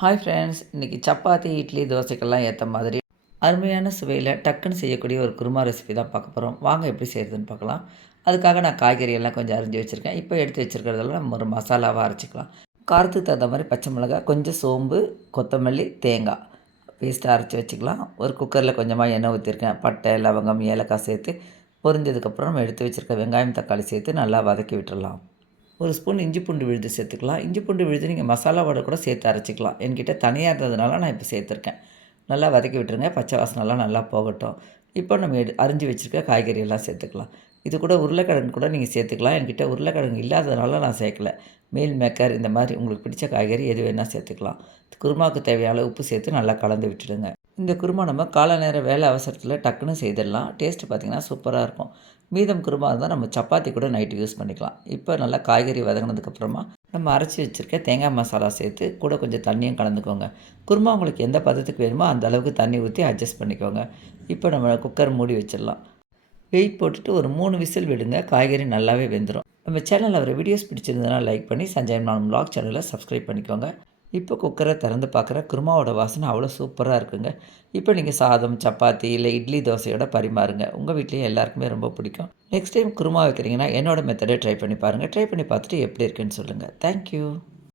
Hi friends, இன்றைக்கி சப்பாத்தி, இட்லி, தோசைக்கெல்லாம் ஏற்ற மாதிரி அருமையான சுவையில் டக்குன்னு செய்யக்கூடிய ஒரு குருமா ரெசிபி தான் பார்க்க போகிறோம். வாங்க எப்படி செய்கிறதுன்னு பார்க்கலாம். அதுக்காக நான் காய்கறியெல்லாம் கொஞ்சம் அரிஞ்சு வச்சுருக்கேன். இப்போ எடுத்து வச்சுருக்கிறதெல்லாம் நம்ம ஒரு மசாலாவாக அரைச்சிக்கலாம். காரத்துக்கு தகுந்த மாதிரி பச்சை மிளகாய், கொஞ்சம் சோம்பு, கொத்தமல்லி, தேங்காய் பேஸ்ட்டாக அரைச்சி வச்சுக்கலாம். ஒரு குக்கரில் கொஞ்சமாக எண்ணெய் ஊற்றிருக்கேன். பட்டை, லவங்கம், ஏலக்காய் சேர்த்து பொரிஞ்சதுக்கப்புறம் நம்ம எடுத்து வச்சுருக்க வெங்காயம், தக்காளி சேர்த்து நல்லா வதக்கி விட்டுடலாம். ஒரு ஸ்பூன் இஞ்சி பூண்டு விழுது சேர்த்துக்கலாம். இஞ்சி பூண்டு விழுது நீங்கள் மசாலாவோட கூட சேர்த்து அரைச்சிக்கலாம். என்கிட்ட தனியாக இருந்ததுனால நான் இப்போ சேர்த்துருக்கேன். நல்லா வதக்கி விட்டுருங்க. பச்சை வாசனைலாம் நல்லா போகட்டும். இப்போ நம்ம அரிஞ்சு வச்சுருக்க காய்கறியெல்லாம் சேர்த்துக்கலாம். இது கூட உருளைக்கிழங்கு கூட நீங்கள் சேர்த்துக்கலாம். என்கிட்ட உருளைக்கிழங்கு இல்லாததுனால நான் சேர்க்கல. மீல் மேக்கர் இந்த மாதிரி உங்களுக்கு பிடிச்ச காய்கறி எது வேணால் சேர்த்துக்கலாம். குருமாவுக்கு தேவையான உப்பு சேர்த்து நல்லா கலந்து விட்டுடுங்க. இந்த குருமா நம்ம காலை நேர வேலை அவசரத்தில் டக்குன்னு செய்திடலாம். டேஸ்ட்டு பார்த்திங்கன்னா சூப்பராக இருக்கும். மீதம் குருமா இருந்தால் நம்ம சப்பாத்தி கூட நைட்டு யூஸ் பண்ணிக்கலாம். இப்போ நல்லா காய்கறி வதங்கினதுக்கப்புறமா நம்ம அரைச்சி வச்சுருக்க தேங்காய் மசாலா சேர்த்து கூட கொஞ்சம் தண்ணியும் கலந்துக்கோங்க. குருமா உங்களுக்கு எந்த பதத்துக்கு வேணுமோ அந்த அளவுக்கு தண்ணி ஊற்றி அட்ஜஸ்ட் பண்ணிக்கோங்க. இப்போ நம்ம குக்கர் மூடி வச்சிடலாம். வெயிட் போட்டுட்டு ஒரு 3 விசில் விடுங்க. காய்கறி நல்லாவே வெந்துடும். நம்ம சேனலில் வர வீடியோஸ் பிடிச்சிருந்ததுன்னா லைக் பண்ணி சஞ்சய் நான் வ்ளாக் சேனலை சப்ஸ்கிரைப் பண்ணிக்கோங்க. இப்போ குக்கரை திறந்து பார்க்குற குருமாவோட வாசனை அவ்வளோ சூப்பராக இருக்குங்க. இப்போ நீங்கள் சாதம், சப்பாத்தி இல்லை இட்லி, தோசையோட பரிமாறுங்க. உங்கள் வீட்லேயும் எல்லாருக்குமே ரொம்ப பிடிக்கும். நெக்ஸ்ட் டைம் குருமா வைக்கிறீங்கன்னா என்னோட மெத்தடை ட்ரை பண்ணி பாருங்கள். ட்ரை பண்ணி பார்த்துட்டு எப்படி இருக்குன்னு சொல்லுங்கள். தேங்க்யூ.